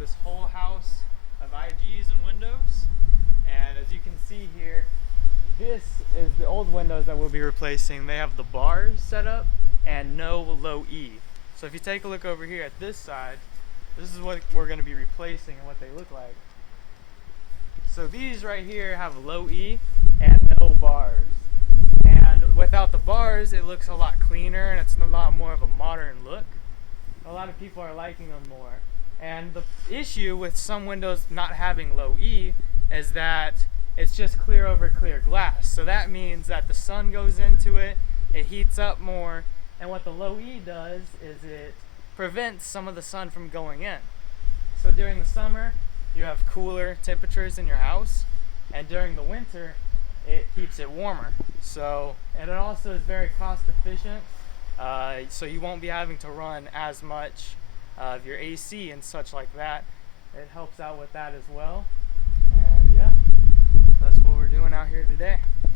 this whole house of IGs and windows. And as you can see here, this is the old windows that we'll be replacing. They have the bars set up and no low E. So if you take a look over here at this side, this is what we're going to be replacing and what they look like. So these right here have low E and no bars. And without the bars, it looks a lot cleaner and it's a lot more of a modern look. A lot of people are liking them more. And the issue with some windows not having low E is that it's just clear over clear glass. So that means that the sun goes into it, it heats up more, and what the low E does is it prevents some of the sun from going in. So during the summer, you have cooler temperatures in your house, and during the winter, it keeps it warmer. So, and it also is very cost efficient, so you won't be having to run as much of your AC and such like that. It helps out with that as well. And yeah, that's what we're doing out here today.